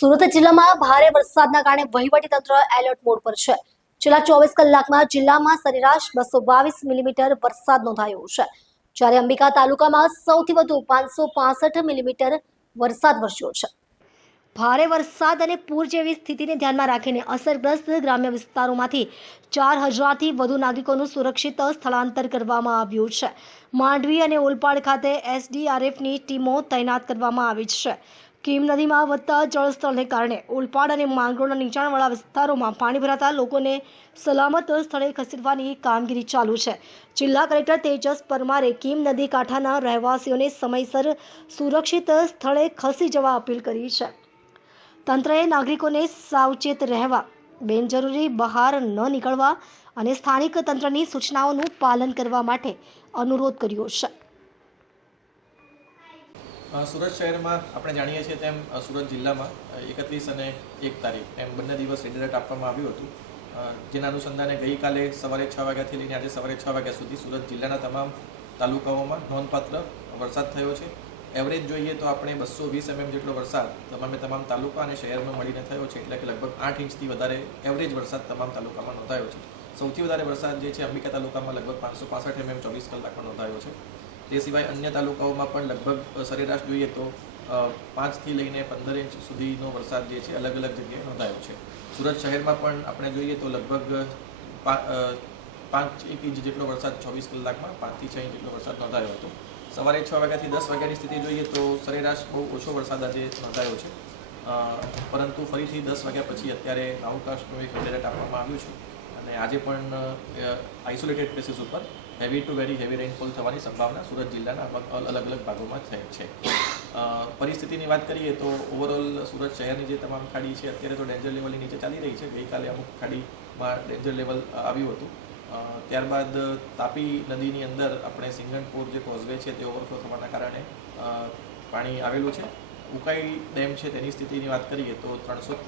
સુરત જિલ્લામાં ભારે વરસાદના કારણે વહીવટીતંત્ર એલર્ટ મોડ પર છે। છેલ્લા 24 કલાકમાં જિલ્લામાં સરેરાશ 222 મિલીમીટર વરસાદ નોંધાયો છે, જ્યારે અંબિકા તાલુકામાં સૌથી વધુ 565 મિલીમીટર વરસાદ વરસ્યો છે। ભારે વરસાદ અને પૂર જેવી સ્થિતિને ધ્યાનમાં રાખીને અસરગ્રસ્ત ગ્રામ્ય વિસ્તારોમાંથી 4000થી વધુ નાગરિકોનું સુરક્ષિત સ્થળાંતર કરવામાં આવ્યું છે। માંડવી અને ઓલપાડ ખાતે એસડીઆરએફની ટીમો તૈનાત કરવામાં આવી છે। કીમ નદીમાં વધતા જળસ્તરને કારણે ઓલપાડ અને માંગરોળના નીચાણવાળા વિસ્તારોમાં પાણી ભરાતા લોકોને સલામત સ્થળે ખસેડવાની કામગીરી ચાલુ છે। જિલ્લા કલેક્ટર તેજસ પરમારે કીમ નદી કાંઠાના રહેવાસીઓને સમયસર સુરક્ષિત સ્થળે ખસી જવા અપીલ કરી છે। તંત્રએ નાગરિકોને સાવચેત રહેવા, બિનજરૂરી બહાર ન નીકળવા અને સ્થાનિક તંત્રની સૂચનાઓનું પાલન કરવા માટે અનુરોધ કર્યો છે। સુરત શહેરમાં આપણે જાણીએ છીએ તેમ સુરત જિલ્લામાં 31 અને 1 તારીખ એમ બંને દિવસ રેડ એલર્ટ આપવામાં આવ્યું હતું, જેના અનુસંધાને ગઈકાલે સવારે 6 વાગ્યાથી લઈને આજે સવારે 6 વાગ્યા સુધી સુરત જિલ્લાના તમામ તાલુકાઓમાં નોંધપાત્ર વરસાદ થયો છે। એવરેજ જોઈએ તો આપણે 220 mm જેટલો વરસાદ તમામ તાલુકા અને શહેરમાં મળીને થયો છે, એટલે કે લગભગ 8 ઇંચથી વધારે એવરેજ વરસાદ તમામ તાલુકામાં નોંધાયો છે। સૌથી વધારે વરસાદ જે છે અંબિકા તાલુકામાં લગભગ 565 mm 24 કલાકમાં નોંધાયો છે। તે સિવાય અન્ય તાલુકાઓમાં પણ લગભગ સરેરાશ જોઈએ તો 5થી લઈને 15 ઇંચ સુધીનો વરસાદ જે છે અલગ અલગ જગ્યાએ નોંધાયો છે। સુરત શહેરમાં પણ આપણે જોઈએ તો લગભગ 5 ઇંચ જેટલો વરસાદ 24 કલાકમાં 5થી 6 ઇંચ જેટલો વરસાદ નોંધાયો હતો। સવારે 6 વાગ્યાથી 10 વાગ્યાની સ્થિતિ જોઈએ તો સરેરાશ બહુ ઓછો વરસાદ આજે નોંધાયો છે, પરંતુ ફરીથી 10 વાગ્યા પછી અત્યારે અવકાશનું એક એલર્ટ આપવામાં આવ્યું છે અને આજે પણ આઇસોલેટેડ પ્લેસીસ ઉપર heavy two very heavy rainfall થવાની સંભાવના સુરત જિલ્લાના અલગ અલગ ભાગોમાં થઈ છે। પરિસ્થિતિની વાત કરીએ તો ઓવરઓલ સુરત શહેરની જે તમામ ખાડી છે અત્યારે તો ડેન્જર લેવલની નીચે ચાલી રહી છે। ગઈકાલે અમુક ખાડીમાં ડેન્જર લેવલ આવ્યું હતું, ત્યારબાદ તાપી નદીની અંદર આપણે સિંગણપુર જે કોઝવે છે તે ઓવરફ્લો થવાના કારણે પાણી આવેલું છે। ઉકાઈ ડેમ છે તેની સ્થિતિની વાત કરીએ તો 330